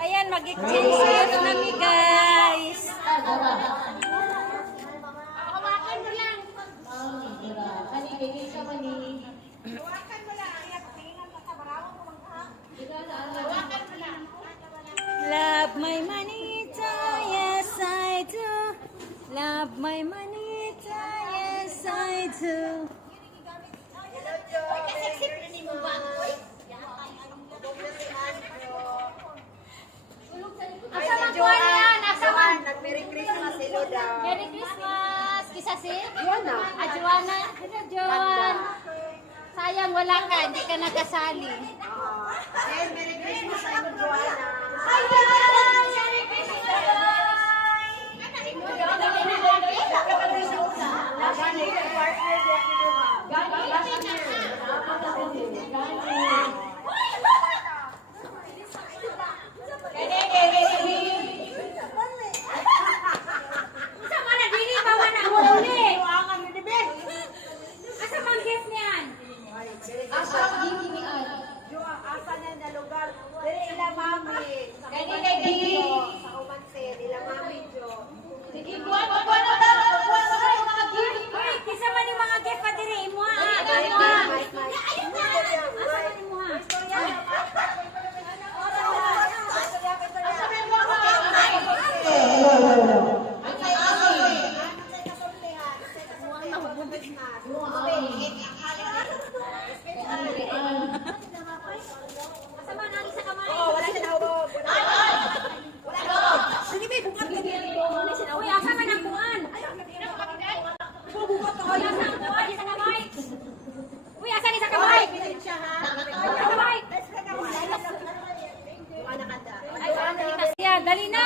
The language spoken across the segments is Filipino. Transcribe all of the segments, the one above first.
Ayan, mag-exchange sila na kami, guys. Hawakan mo lang. Hawakan mo lang. Hawakan mo lang. Love my manita, yes I do. Love my manita, yes I do. Asa man po yan? Asa man? Merry Christmas, hello daw. Merry Christmas! Kisa si? Joanna. Joanna. Hello, Joan. Sayang, wala ka. Hindi ka nakasali. Merry Christmas sa inyo, Joanna. Hi, guys! Merry Christmas! Gani, yung partner din nito ha. Asa man na dili ba na huli? Asa man gift niyan? Asa na na lugar? Dili ila mami. Gani kay Dili. Sa Umanse, ila mami Jo. Sige, buwan mo na daw. Buwan mo na yung mga gift. Uy, kisa man yung mga gift pa diri mo ha. Asa man ang isa ka man? Wala siya nahubog. Uy, asa man ang kuan? Uy, asa ni sa kamay? Sa kamay. Yan, dali na.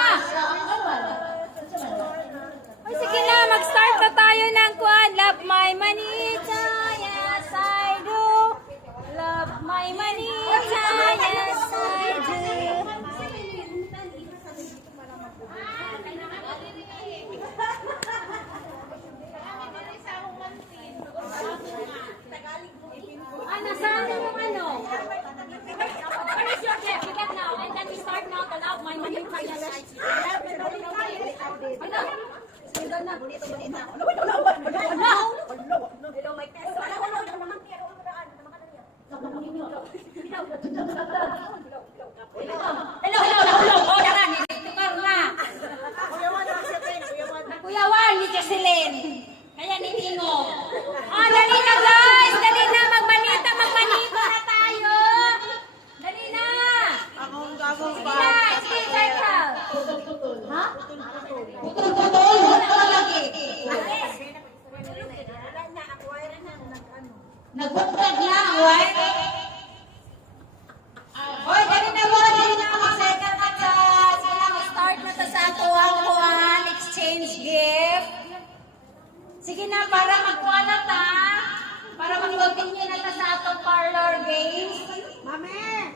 Uy, sige na, mag-start na tayo ng kuan. Love my manita, yes I do. Love my manita, yes I do. Nasaan yung ano? What is your gift? You get now. And then we start now to love my manita, yes I do. Hello. Oh, tara, nilitukar na. Kuyawan ni Jocelyn. Kaya ni Tingo. Ah, dali na guys. Dali na. Magmanita na tayo. Dali na. Akong Sige na. Sige, circle. Ha? Putol-putol. Wala lagi. Nagbuktag na, oy. Oy, dali na mo. Dali na. Mag-second na ka. Sige na, start na to sa ato ang kuhan. Exchange gift. Sige na, para magkuha na ta. Para mag-continue na ta sa atong parlor games. Mami!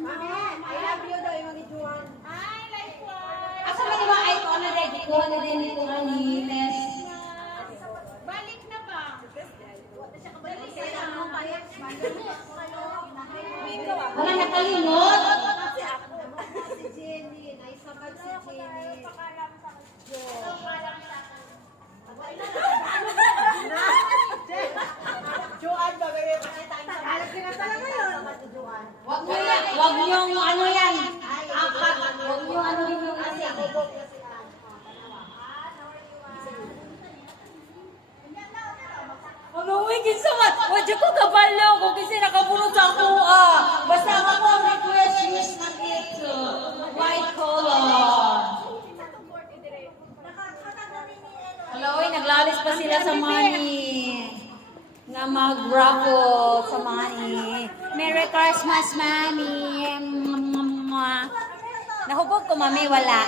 Mami, I love you daw yung mga Joan. Asa man yung ay ko na ready ko na din ito ni Les. Balik na ba? Wala nakalimot. Si Jenny, naisabag si Jenny. Joan ba? Alam ka na talaga yun. Joan. Wag yung ano yan. Apat. Wag yung ano din yung kasi. Ano, uy, kinsa man. Wadyo ko kabalo ko kasi nakabunod sa ako. Basta ako ang request use na ito. White color. Hello, uy, naglalis pa sila sa money. Nga mag-raffle sa money. Merry Christmas, Mami. Nahubog ko, Mami. Wala.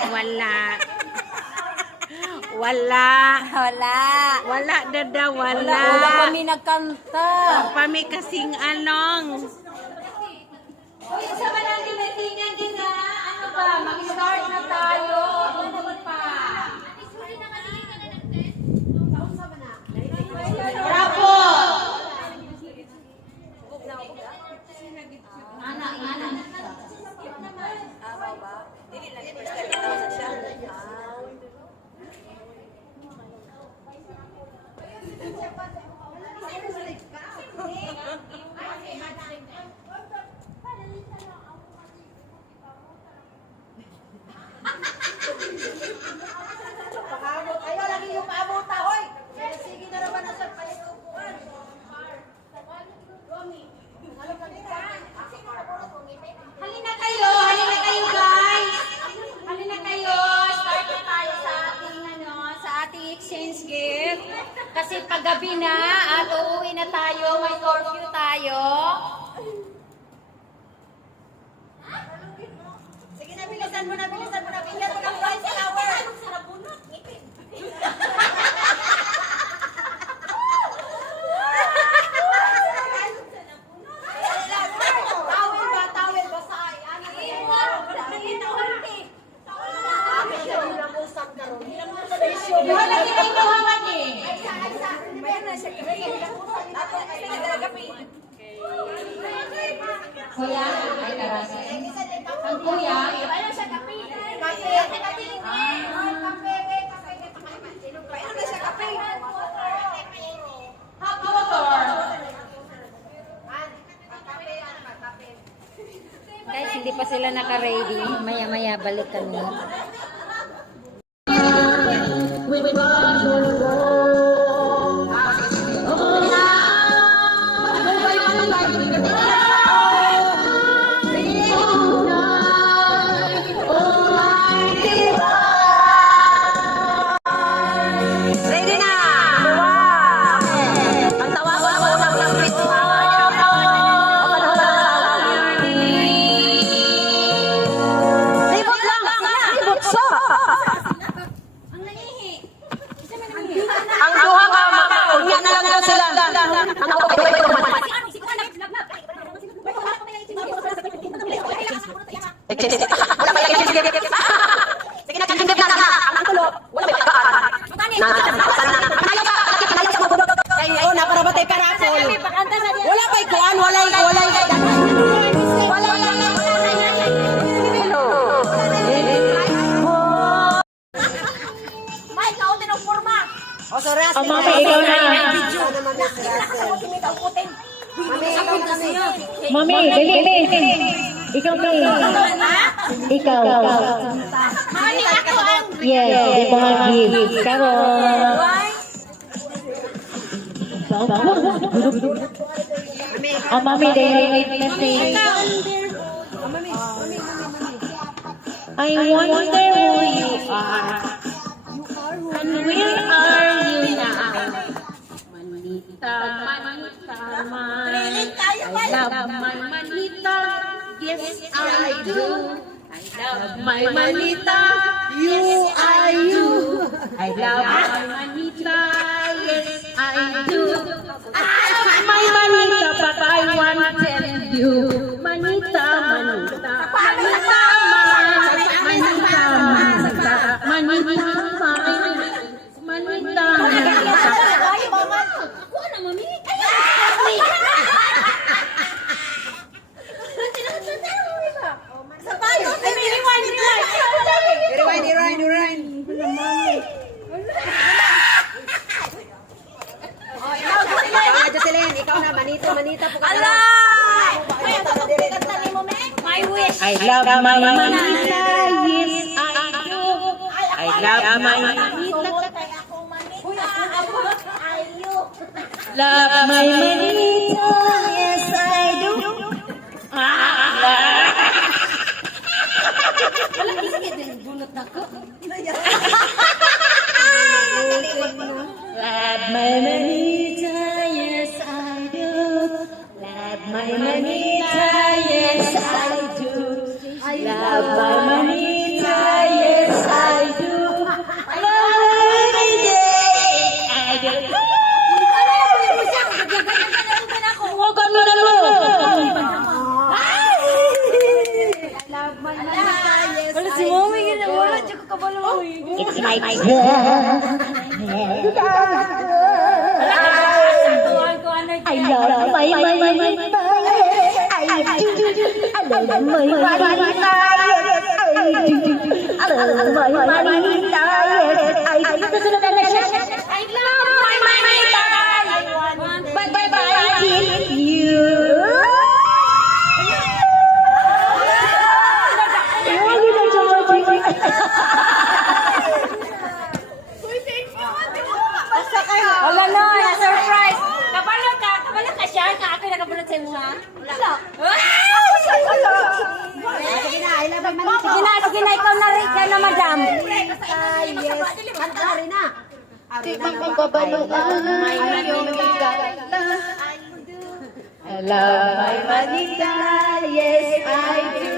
Wala dada, Wala kami nagkanta. Pami kasing anong. Uy, isa ba lang tinitingnan din na? Ano ba? Mag-start na tayo. Ano pa? Kasi paggabi na at uuwi na tayo, may curfew tayo. Sige na, bilisan mo na. Bigyan mo ng price flower. Tawel ba sa ay? Ano ba yan? Wala kita ito hawak eh. Kuya, ay karasa. Ang kuya, hot water. Guys, hindi pa sila naka-ready. Maya-maya balik kami. Ready na! Ang tawagan mo ng lapit. Libot lang! Libot siya! Ang duha ka, unya na lang daw sila. Wala pa yung sige. Sige na, sige na. Ang tulo. Wala pa yung panayaw sa mga budok. Ay, na para batay parasol. Wala pa ikuan, wala. Mike, kautin ang forma. O, so Ras, mami, ikaw na. Mami, dali. Ikaw na. Ikaw. Mami, ako ang Yes, di ba gift? Karon. Mami, direct message. I wonder who you are. And where are you now? Manita, man. I love my manita. Yes, I do. I love my manita. You, I do. I love my manita. Yes, I do. I love my manita, but I want to tell you, manita, manita, manita, manita, I love my manita, yes I do. I love my manita. Love my manita, yes I do. Love my manita, yes I do. Love my manita, yes I do. Love my manita, yes I do. Love every day I do. Huwag ka na mo. It's my I love my manita. I love my manita. I love my manita. I love my manita. But I kiss you. Wala no, na-surprise. Kabalo ka siya. Ako yung nakabulat sa mga. Wala. Sige na, ikaw na rin ka na, madam. Di magpapabaluan ay iyong gagala. I love my Manila, yes I do.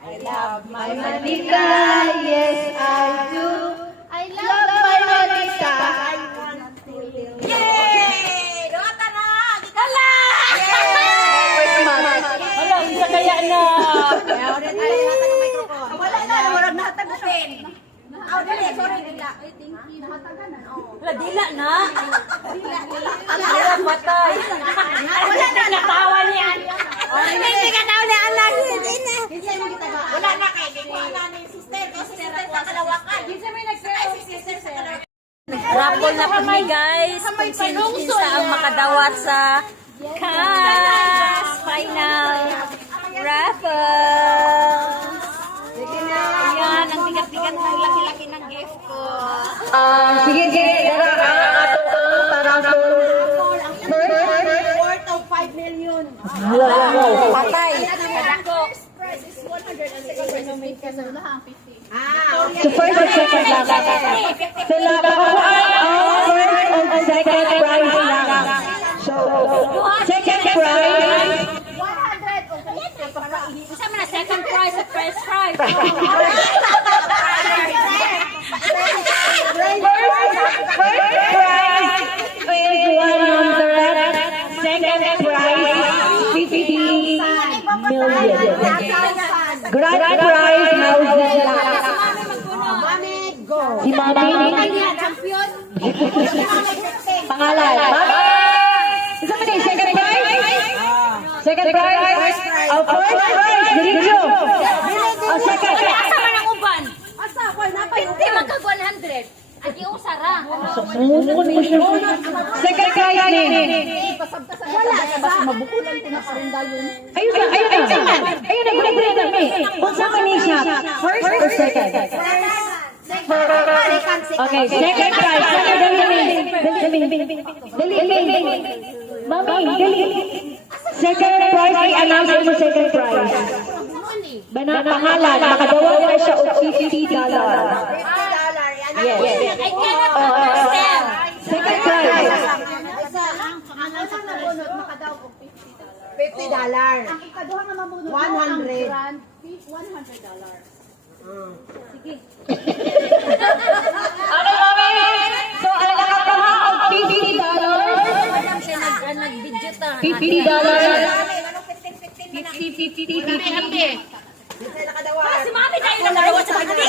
I love my Manila, yes I do. I love my Manila. Yay! Dota na! Hala! Wala, isa kaya na. Wala na, wala na hatagupin. Oh, dali, sorry, dila. Wala, dila na. Wala, patay. Wala na, natawa niya. Hindi ka daw na alam. Wala na kay wala na yung sister. Kasi sister sa kalawakan. Sister sa kalawakan. Rapol na po ni guys. Kung sino ang makadawat sa cast final raffle. Ayan, ang bigat-bigat ng laki-laki ng gift ko. Sige, para Worth of 5 million. Patay. Kadako. So first and second lang. Sila kakuhaan ang first and second prize lang. So, second prize, Isa mo na second prize at first prize. first prize is 100, second prize 50 million. Grand prize houses lang. Si Mami. Pangalan. Mami! Isa mo din, second prize? Second prize? First prize, diretso. Second. Asa man ang uban? Hindi magkag 100. At yung usara. Second prize ni. Ayun na. Ayun na, gulit kami. Kung saan kami siya? First or second? Okay, second prize. Dali. Mami, dali. Second prize, i-announce mo second prize. Pangalan, makadawa na siya o $50. Yes. I cannot understand. Second prize. $50. Ang ikaduha nga mamunod 100. $100. Ano, Mami? So, ang nakakuha ang $50. Alam siya nag-video ta. $50. 50. Si Mami tayo lang nalawa sa pagdali.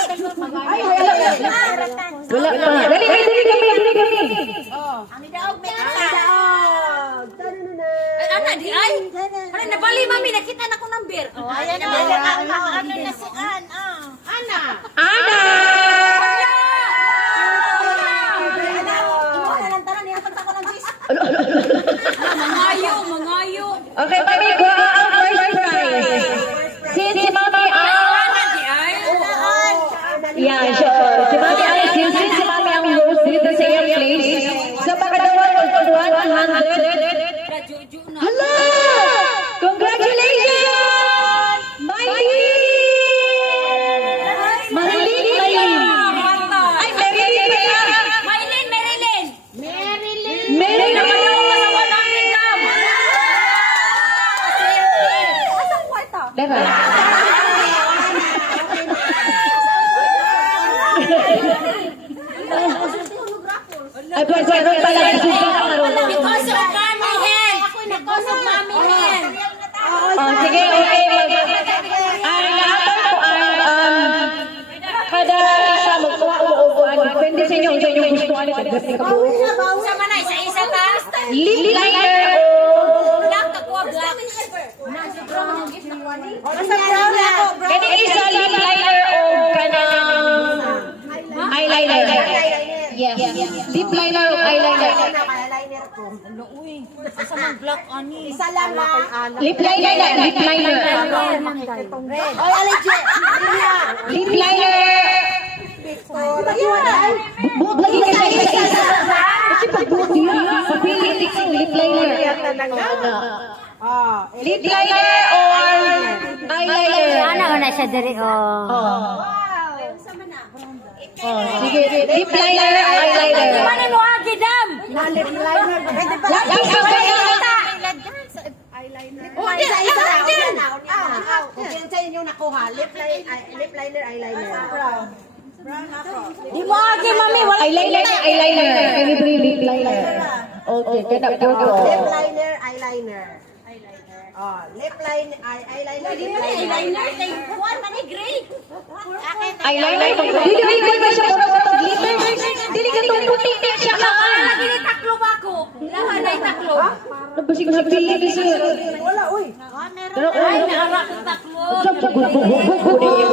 Wala pa. Dali kami. Ana, di ay? Ano, nabali Mami, nakita na ko number. Ayan na. Ano na si Ann? Ana. Ana! Mangayo. Okay, Mami, kuha ang first prize. Since si Mami ang... Ana, di ay? Yeah, sure. Si Mami ang... Since si Mami ang host dito sa iyong place, sa pakadawa ko 100. Radyo na. Hala! Congratulations! Maylin! Maylin! Ay, Maylin ba yan? Marilyn. Maylin Naman ba ako yan? sa 100 dam. Diba? Ay, pwede pala kasi ka marunong. Because of Mami Hen. Because of Mami Hen. Oh, sige, okay. Ang lahat ko kada isa magkuha o upuan. Depende sa inyo, sa inyong gusto. Ano, pagdating ka buo. Sama na, isa-isa ta. Lip liner o... Black, kakuha black. Kani isa lip liner o kanang... eyeliner. Yes. Lip liner o eyeliner. Asa man black ani. Isa lang ha. Lip liner na, lip liner. Oy, allergy. Lip liner. Buot lagi ka sa isa. Kasi pag buot yun, papili ko lip liner. Lip liner or eyeliner. Ana na siya diri oh. Oh, sige. Lip liner or eyeliner. Ano Okay, sa inyo nakuha. Lip liner, eyeliner. Di mo agi, mami. Wala Eyeliner. Everybody lip liner. Okay, kada po. Lip liner, eyeliner. Oh, lip liner, eyeliner, lip liner. Eyeliner. Dili ba siya glitter? Dili ka tong puti siya ka. lagi ni taklo ba ko? Lahan ay taklo. Nabasig na pili siya. Wala, uy. Pero Ay, naara ko taklo. Gugugugugug.